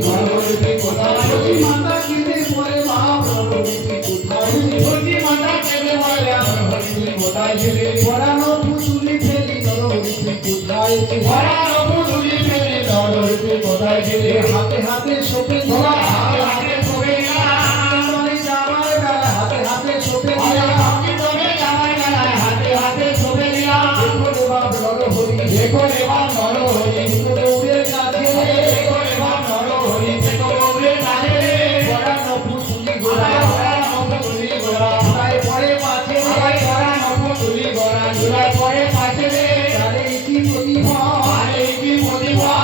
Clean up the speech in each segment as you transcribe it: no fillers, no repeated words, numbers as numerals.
নরহরি কোথায় সতী মাতা কেঁদে বলে মা নরহরি কোথায় সতী মাতা কেঁদে বলে নরহরি কোথায় ছিলে পরানো পুতুলি ফেলি নরহরি কোথায় ছিলে পরানো পুতুলি ফেলি নরহরি কোথায় ছিলে হাতে হাতে শোভে ধরা হাতে শোভে মানে জামার বেলা হাতে হাতে শোভে দিয়া তবে জামার বেলা হাতে হাতে শোভে দিয়া দেখো রে বাপ নরহরি দেখো রে বাপ নরহরি গৌরের কাছে দেখো রে বাপ নরহরি দেখো গৌরের কাছে পরানো পুতুলি গোড়া পরানো পুতুলি গোড়া তাই পরে পাছে পরানো পুতুলি গোড়া জুড়াই পরে পাছে রে তারে কি প্রতিভা তারে কি প্রতিভা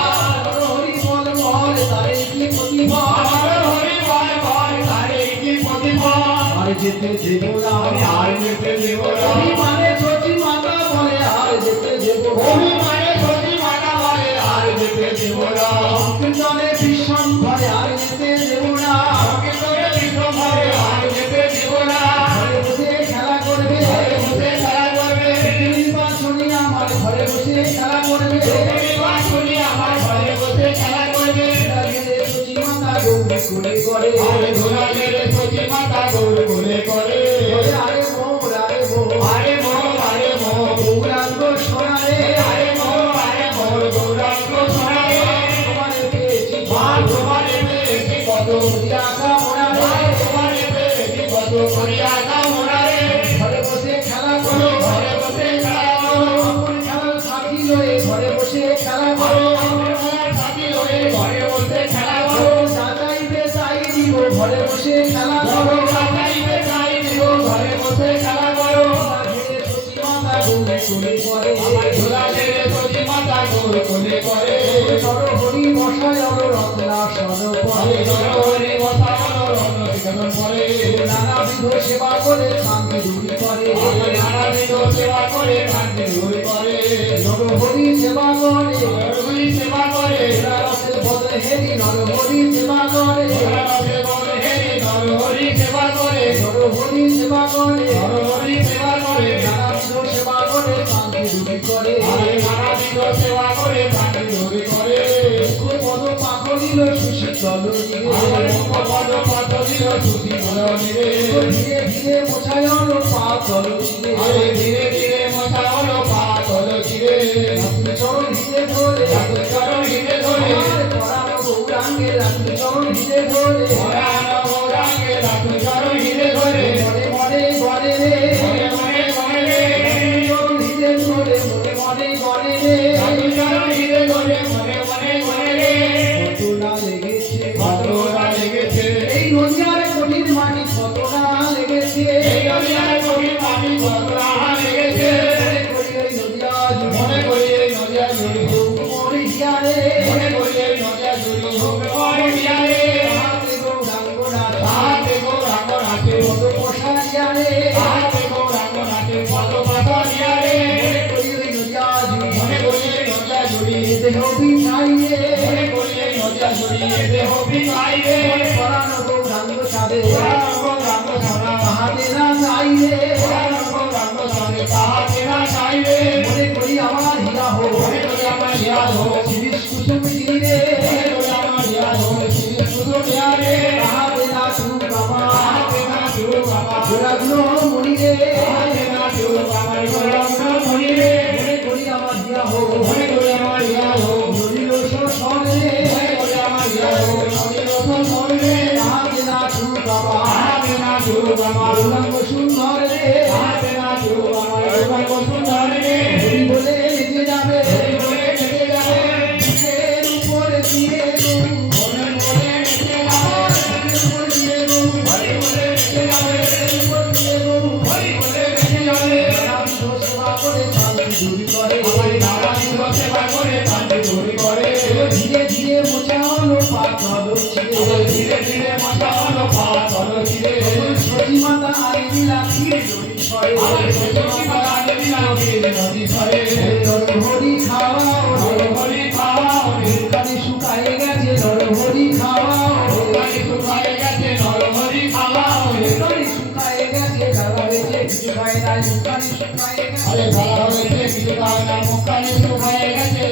নরহরি বল বল তারে কি প্রতিভা নরহরি বল বল তারে কি প্রতিভা আর যেতে দেব না আর যেতে দেব না অভিমানে সতী মাতা বলে আর যেতে দেব অভিমানে সতী মাতা বলে আর যেতে দেব না কীর্তনে ভীষণ ভয় আর যেতে দেব না কীর্তনে ভীষণ ভয় আর যেতে দেব না ঘরে বসে খেলা করবে ঘরে বসে খেলা করবে নির্বাচনী আমার ঘরে বসে খেলা করবে নির্বাচনী আমার ঘরে বসে খেলা করবে সতী মাতা গৌর করে করে আরে ধরা গেলে সতী মাতা গৌর করে করে আরে মোর আরে মোর আরে মোর আরে মোর গৌরাঙ্গ সোনারে আরে মোর গৌরাঙ্গ সোনারে তোমারে পেয়েছি তোমারে পেয়েছি কত করিয়া কামনারে তোমারে পেয়েছি কত করিয়া কামনারে ঘরে বসে খেলা করো ঘরে বসে খেলা করো আপন খেলার সাথী লয়ে ঘরে বসে খেলা করো আপন খেলার সাথী লয়ে ঘরে বসে খেলা করো যাচাইবে চাই দিব ঘরে বসে খেলা করো যাচাইবে চাই দিব ঘরে বসে খেলা করো সতী মাতা গৌর কোলে করে ধরা গেলে সতী মাতা গৌর কোলে করে নরহরি বসায় রত্নাসন পরে নরহরি বসায় রত্নাসন পরে নানাবিধ সেবা করে শান্তি দূর করে নানাবিধ সেবা করে শান্তি দূর করে নরহরি সেবা করে নরহরি সেবা করে রসের বদলে হেরি নরহরি সেবা করে রসের বদলে হেরি নরহরি সেবা করে নরহরি সেবা করে নরহরি সেবা করে নানাবিধ সেবা করে শান্তি দূর করে নানাবিধ সেবা করে শান্তি দূর করে পদ পাগলিল সুশীতল পদ পাগলিল সুশীতল ধীরে ধীরে মোছায়ন পাতল ছিরে ধীরে ধীরে মোছায়ন পাতল ছিরে চরণ হিরে ধরে চরণ হিরে ধরে পরাণ গৌরাঙ্গে চরণ হিরে ধরে পরাণ গৌরাঙ্গে চরণ হিরে ধরে মনে মনে গড়ে রে মনে মনে রে চরণ হিরে ধরে মনে মনে গড়ে রে চরণ হিরে ধরে মনে মনে গড়ে রে কতটা লেগেছে কতটা লেগেছে এই নদিয়ার কঠিন মাটি কতটা লেগেছে এই নদিয়ার কঠিন মাটি কতটা লেগেছে মনে করি এই নদিয়া জুড়ি মরে হিয়ারে মনে করি এই নদিয়া জুড়ি মরে হিয়ারে হাতে গৌরাঙ্গ নাচে পদ পশা হিয়ারে হাতে গৌরাঙ্গ নাচে পদ পশা হিয়ারে মনে করি এই নদিয়া জুড়ি দেহ বিছাইয়ে মনে করি এই নদিয়া জুড়ি দেহ বিছাইয়ে পরাণ গৌরাঙ্গ সাধে গৌরাঙ্গ সাধা তাহাতে না চাইলে পরাণ গৌরাঙ্গ সাধে তাহাতে না চাইলে মনে করি আমার হিয়া হো মনে করি আমার হিয়া হো শিরিষ কুসুম দিনে মনে করি আমার হিয়া হো শিরিষ কুসুম দিনে তাহাতে না শুরু বাবা তাহাতে না শুরু বাবা গোরাগ্ন মনিরে তাহাতে না শুরু বাবা গোরাগ্ন মনিরে মনে করি আমার হিয়া হো মনে করি আমার হিয়া হো নদীর সনে মনে করি আমার হিয়া হো নদীর সনে তাহাতে না শুরু বাবা তাহাতে না শুরু বাবা গোরাঙ্গ সুন্দর রে তাহাতে না শুরু বাবা গোরাঙ্গ সুন্দর রে বলে নিতে যাবে বলে নিতে যাবে এর উপরে দিয়ে মনে মনে নিতে যাবে উপর দিয়ে বলে বলে নিতে যাবে উপর দিয়ে বলে বলে নিতে যাবে নাম সেবা করে শান্তি দূর করে নাম সেবা করে শান্তি দূর করে ধীরে ধীরে মোছানো পাতল ছিরে ধীরে ধীরে মোছানো পাতল ছিরে সতী মাতা আই দিলা ধীরে নদী ছড়ে সতী মাতা আই দিলা ধীরে নদী ছড়ে নরহরি খাওয়াও নরহরি খাওয়াও নির্কানি শুকায়ে গেছে নরহরি খাওয়াও নির্কানি শুকায়ে গেছে নরহরি খাওয়াও নির্কানি শুকায়ে গেছে বেলা হয়েছে কিছু খায় না শুকানি শুকায়ে গেছে আরে বেলা হয়েছে কিছু খায় না মুখানি শুকায়ে গেছে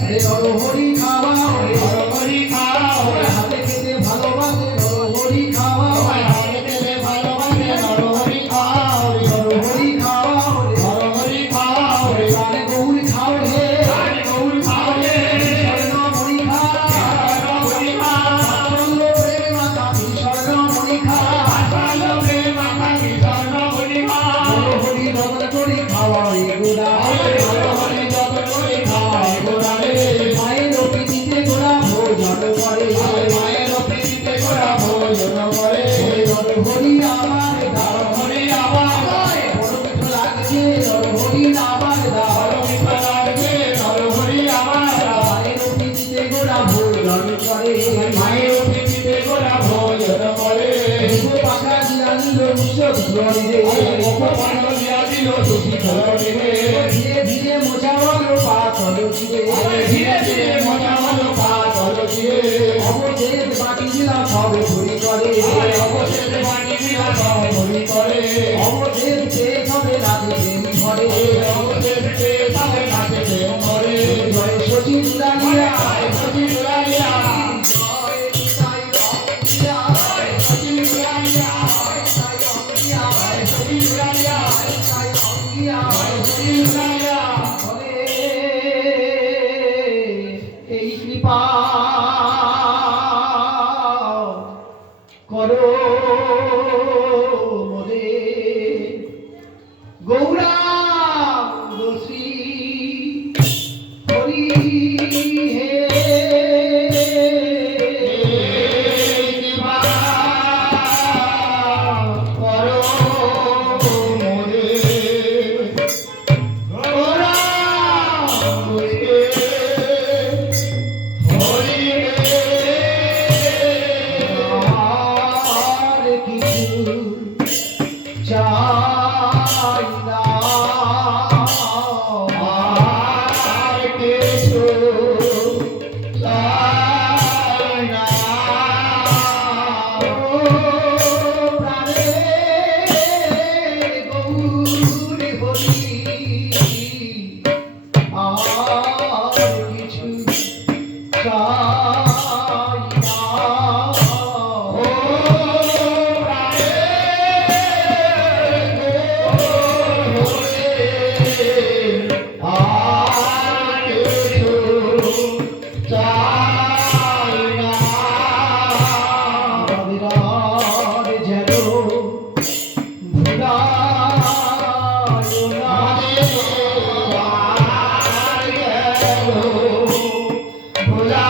আরে নরহরি খাওয়াও নরহরি খাওয়াও করে মায়ের প্রীতিতে গোরা ভোজন করে হরি আমার দাও হরি আমার বড় মিঠা লাগছে হরি আমার দাও মিঠা লাগছে হরি আমার মায়ের প্রীতিতে গোরা ভোজন করে মায়ের প্রীতিতে গোরা ভোজন করে পাখা দিয়া দিল উৎসব ধরে পাখা দিয়া দিল সুখী ধরে ধীরে ধীরে মোছা হলো পাথর ধীরে ধীরে মোছা হলো পাথর অবশেষ বাটি দিলাম সব ঘুরি করে অবশেষ বাটি দিলাম সব ঘুরি করে অবশেষ শেষ হবে রাতে প্রেম ধরে অবশেষ শেষ হবে রাতে প্রেম ধরে জয় শচী দুলালিয়া শচী দুলালিয়া এই কৃপা করো মোরে গৌরাঙ্গ শ্রী হরি হে কৃপা করো মোরে গৌরাঙ্গ চাই না আর কিছু চাই না প্রাণে গৌরী হরি আর কিছু চাই না ভুলা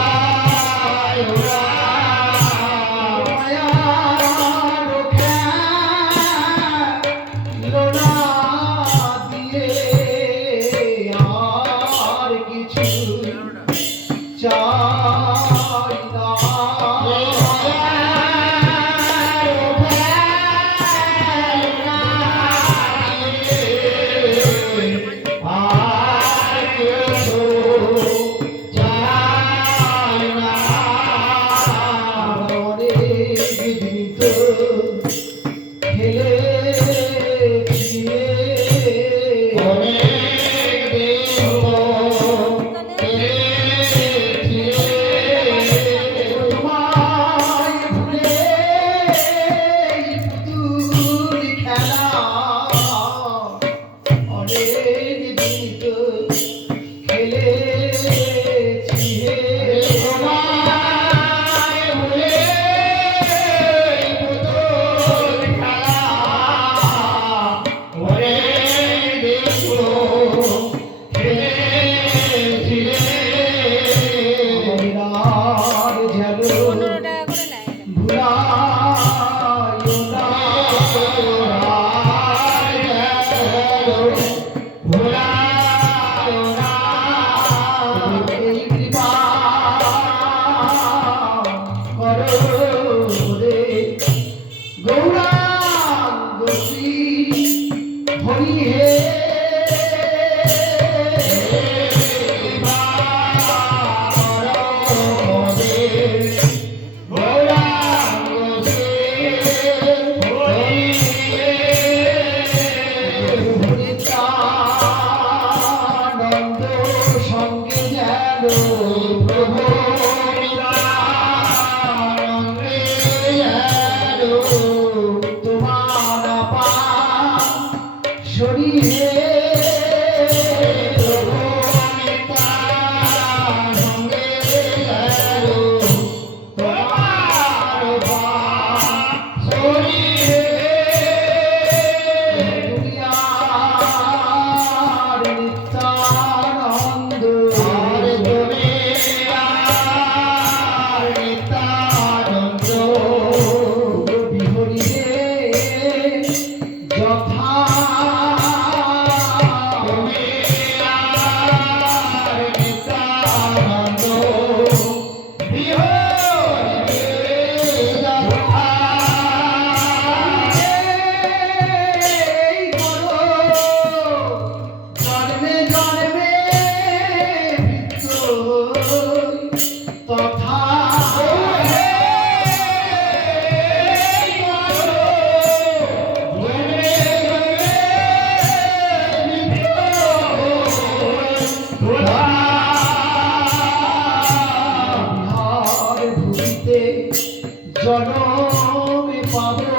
জনমে পাবো